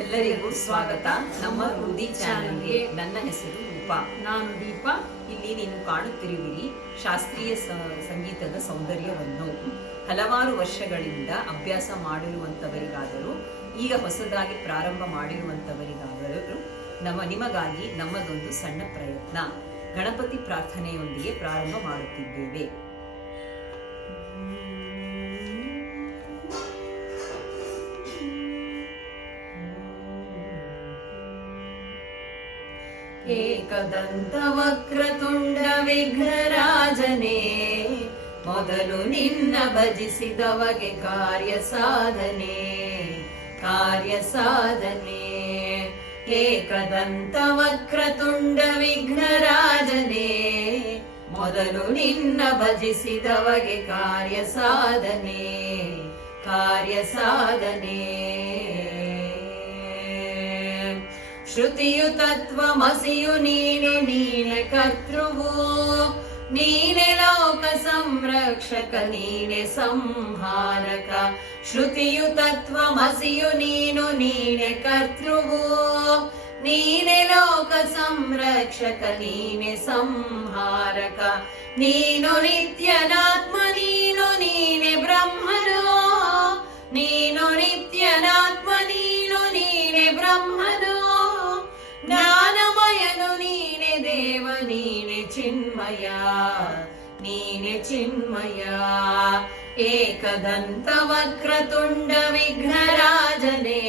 ಎಲ್ಲರಿಗೂ ಸ್ವಾಗತ ನಮ್ಮ ರುದಿ ಚಾನೆಲ್ಗೆ. ನನ್ನ ಹೆಸರು ರೂಪಾ, ನಾನು ದೀಪಾ. ಇಲ್ಲಿ ನೀವು ಕಾಣುತ್ತಿರುವಿರಿ ಶಾಸ್ತ್ರೀಯ ಸಂಗೀತದ ಸೌಂದರ್ಯವನ್ನು ಹಲವಾರು ವರ್ಷಗಳಿಂದ ಅಭ್ಯಾಸ ಮಾಡಿರುವಂತವರಿಗಾದರೂ ಈಗ ಹೊಸದಾಗಿ ಪ್ರಾರಂಭ ಮಾಡಿರುವಂತವರಿಗಾದರೂ ನಿಮಗಾಗಿ ನಮ್ಮದೊಂದು ಸಣ್ಣ ಪ್ರಯತ್ನ. ಗಣಪತಿ ಪ್ರಾರ್ಥನೆಯೊಂದಿಗೆ ಪ್ರಾರಂಭ ಮಾಡುತ್ತಿದ್ದೇವೆ. ಏಕದಂತ ವಕ್ರತುಂಡ ವಿಘ್ನರಾಜನೇ, ಮೊದಲು ನಿನ್ನ ಭಜಿಸಿದವಗೆ ಕಾರ್ಯ ಸಾಧನೆ. ಏಕದಂತ ವಕ್ರತುಂಡ ವಿಘ್ನರಾಜನೇ, ಮೊದಲು ನಿನ್ನ ಭಜಿಸಿದವಗೆ ಕಾರ್ಯ ಸಾಧನೆ. ಶ್ರುತಿಯು ತತ್ವಮಸಿಯು ನೀನೆ ಕರ್ತೃವು, ನೀನೆ ಲೋಕ ಸಂರಕ್ಷಕ, ನೀನೆ ಸಂಹಾರಕ. ಶ್ರುತಿಯು ತತ್ವಮಸಿಯು ನೀನೆ ಕರ್ತೃವು, ನೀನೆ ಲೋಕ ಸಂರಕ್ಷಕ, ನೀನೆ ಸಂಹಾರಕ. ನೀನು ನಿತ್ಯನಾತ್ಮ, ನೀನೆ ಬ್ರಹ್ಮನು. ನೀನು ನಿತ್ಯನಾತ್ಮ, ನೀನೆ ಬ್ರಹ್ಮನು. ಜ್ಞಾನಮಯನು ನೀನೆ ದೇವ, ನೀನೆ ಚಿನ್ಮಯ. ಏಕದಂತ ವಕ್ರತುಂಡ ವಿಘ್ನರಾಜನೇ,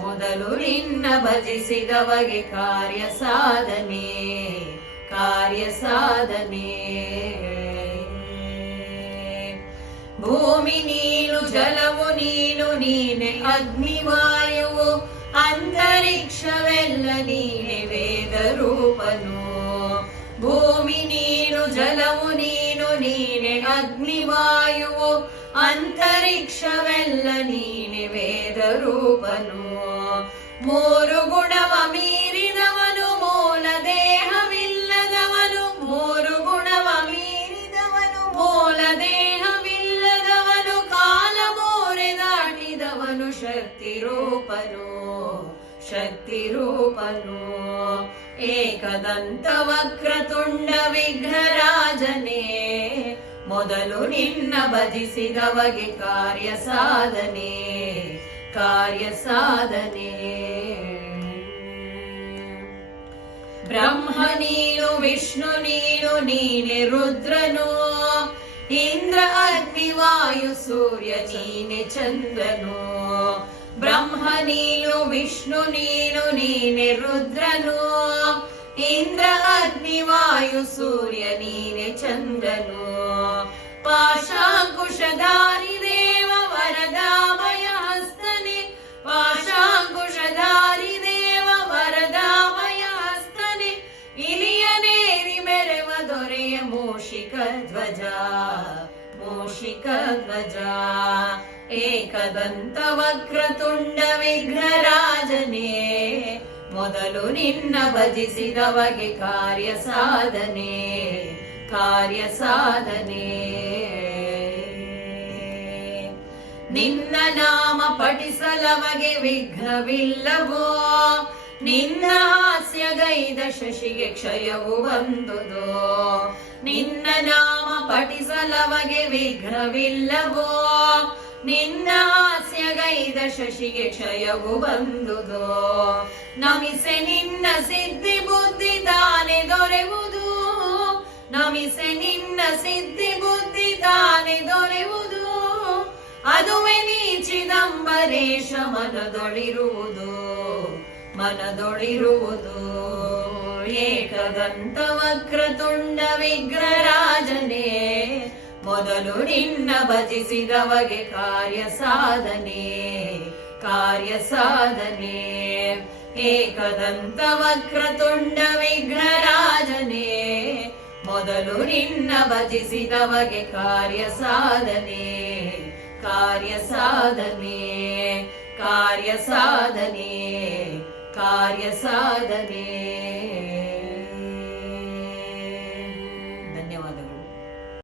ಮೊದಲು ನಿನ್ನ ಭಜಿಸಿದವಗೆ ಕಾರ್ಯ ಸಾಧನೆ. ಭೂಮಿ ನೀನು, ಜಲವು ನೀನೆ ಅಗ್ನಿವಾಯುವು, ಅಂತರಿಕ್ಷವೆಲ್ಲ ನೀನೆ ವೇದ ರೂಪನು. ಭೂಮಿ ನೀನು, ಜಲವು ನೀನೆ ಅಗ್ನಿವಾಯುವು, ಅಂತರಿಕ್ಷವೆಲ್ಲ ನೀನೆ ವೇದ ರೂಪನು. ಮೂರು ಗುಣವ ಮೀರಿದವನು, ಮೂಲ ದೇಹವಿಲ್ಲದವನು. ಮೂರು ಗುಣವ ಮೀರಿದವನು, ಮೂಲ ದೇಹವಿಲ್ಲದವನು. ಕಾಲ ಮೋರೆ ದಾಟಿದವನು, ಶಕ್ತಿ ರೂಪನು. ಏಕದಂತ ವಕ್ರತುಂಡ ವಿಘ್ನರಾಜನೇ, ಮೊದಲು ನಿನ್ನ ಭಜಿಸಿದವಗೆ ಕಾರ್ಯ ಸಾಧನೆ. ಬ್ರಹ್ಮ ನೀನು, ವಿಷ್ಣು ನೀನೆ ರುದ್ರನು. ಇಂದ್ರ ಅಗ್ನಿ ವಾಯು ಸೂರ್ಯ ನೀನೆ ಚಂದ್ರನು. ಬ್ರಹ್ಮ ನೀನು, ವಿಷ್ಣು ನೀನೆ ರುದ್ರನು. ಇಂದ್ರ ಅಗ್ನಿ ವಾಯು ಸೂರ್ಯ ನೀನೆ ಚಂದ್ರನು. ಪಾಶಾಂಕುಶಧಾರಿ ದೇವ ವರದಾಭಯ ಹಸ್ತನೆ. ಪಾಶಾಂಕುಶಧಾರಿ ದೇವ ವರದಾಭಯ ಹಸ್ತನೆ. ಇಲಿಯನೇರಿ ಮೆರೆವ ದೊರೆಯ ಮೂಷಿಕ ಧ್ವಜ. ಏಕದಂತ ವಕ್ರತುಂಡ ವಿಘ್ನರಾಜನೇ, ಮೊದಲು ನಿನ್ನ ಭಜಿಸಿದವಗೆ ಕಾರ್ಯ ಸಾಧನೆ. ನಿನ್ನ ನಾಮ ಪಠಿಸಲವಗೆ ವಿಘ್ನವಿಲ್ಲವೋ, ನಿನ್ನ ಹಾಸ್ಯಗೈದ ಶಶಿಗೆ ಕ್ಷಯವು ಬಂದುದು. ನಿನ್ನ ನಾಮ ಪಠಿಸಲವಗೆ ವಿಘ್ನವಿಲ್ಲವೋ, ನಿನ್ನ ಹಾಸ್ಯಗೈದ ಶಶಿಗೆ ಕ್ಷಯವು ಬಂದುದು. ನಮಿಸೆ ನಿನ್ನ ಸಿದ್ಧಿ ಬುದ್ಧಿ ತಾನೆ ದೊರೆಯುವುದು. ನಮಿಸೆ ನಿನ್ನ ಸಿದ್ಧಿ ಬುದ್ಧಿ ತಾನೆ ದೊರೆಯುವುದು. ಅದುವೆ ನೀ ಚಿದಂಬರೇಶ ಮನದೊಳಿರುವುದು. ಏಕದಂತ ವಕ್ರತುಂಡ ವಿಘ್ನರಾಜನೇ, ಮೊದಲು ನಿನ್ನ ಭಜಿಸಿದವಗೆ ಕಾರ್ಯ ಸಾಧನೆ. ಏಕದಂತ ವಕ್ರತುಂಡ ವಿಘ್ನರಾಜನೇ, ಮೊದಲು ನಿನ್ನ ಭಜಿಸಿದವಗೆ ಕಾರ್ಯ ಸಾಧನೆ. ಕಾರ್ಯ ಸಾಧನೆ.